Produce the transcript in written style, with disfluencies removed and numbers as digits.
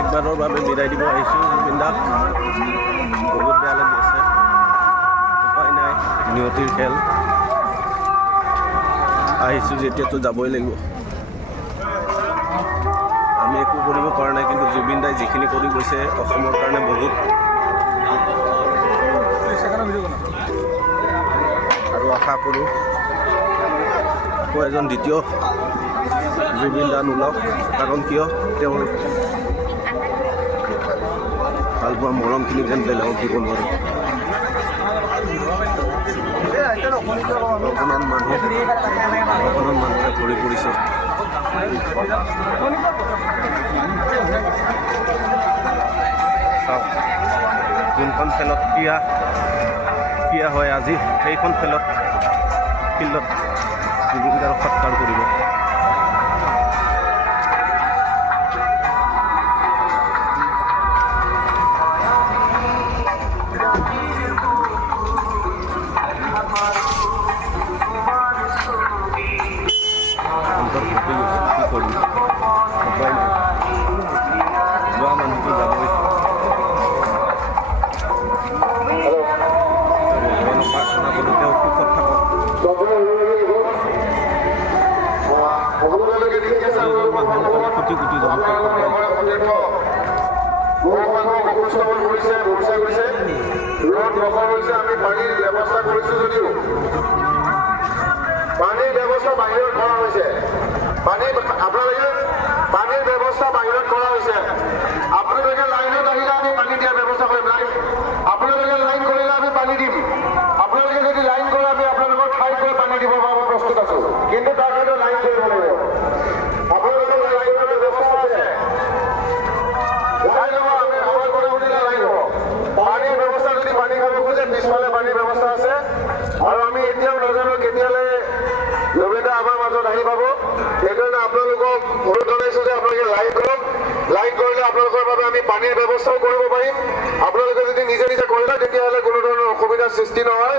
একবাৰৰ বাবে বিদায় দিব আহিছোঁ জুবিন দাক। বহুত বেয়া লাগি আছে, উপায় নাই, নিয়তিৰ খেল। আহিছোঁ যেতিয়াতো যাবই লাগিব। আমি একো কৰিব পৰা নাই, কিন্তু জুবিন দাই যিখিনি কৰি গৈছে অসমৰ কাৰণে বহুত। আৰু আশা কৰোঁ আকৌ এজন দ্বিতীয় জুবিন দা নোলাওক, কাৰণ কিয় তেওঁৰ ভালপোৱা মৰমখিনি যেন বেলেগক দিব নোৱাৰোঁ। অগণন মানুহে ভৰি পৰিছে। চাওক, যোনখন খেলত ক্ৰিয়া হয় আজি, সেইখন ফিল্ডত জুবিন দাক সৎকাৰ কৰিব। কি কৰিম, উপায় নাই, যোৱা মানুহটো যাবই। ভগৱানক প্ৰাৰ্থনা কৰোঁ তেওঁ সুখত থাকক। মানুহসকলে কোটি কোটি জন আমি পানীৰ ব্যৱস্থা কৰিছোঁ যদিও পানীৰ ব্যৱস্থা বাহিৰত কৰা হৈছে। আপোনালোকে পানীৰ ব্যৱস্থা বাহিৰত কৰা হৈছে। আপোনালোকে লাইনত আহিলে আমি পানী দিয়াৰ ব্যৱস্থা কৰিম। আপোনালোকে লাইন কৰিলে আমি পানী দিম। আপোনালোকে যদি লাইন কৰে আমি আপোনালোকৰ ঠাইত গৈ পানী দিব বাবে প্ৰস্তুত আছো, কিন্তু তাৰ কাৰণে লাইন কৰিব লাগিব। আপোনালোকৰ লাইনৰ ব্যৱস্থা আছে, লাইন হ'ব, আমি সময় কৰি উঠিলে লাইন হ'ব। পানীৰ ব্যৱস্থা যদি পানী খাব খোজে পিছফালে পানীৰ ব্যৱস্থা আছে। আৰু আমি এতিয়াও নাজানো কেতিয়ালৈ জুবিন দা আমাৰ মাজত আহি পাব। সেইকাৰণে আপোনালোকক অনুৰোধ জনাইছো যে আপোনালোকে লাইন কৰক। লাইন কৰিলে আপোনালোকৰ বাবে আমি পানীৰ ব্যৱস্থাও কৰিব পাৰিম। আপোনালোকে যদি নিজে নিজে কৰিলে তেতিয়াহ'লে কোনো ধৰণৰ অসুবিধাৰ সৃষ্টি নহয়।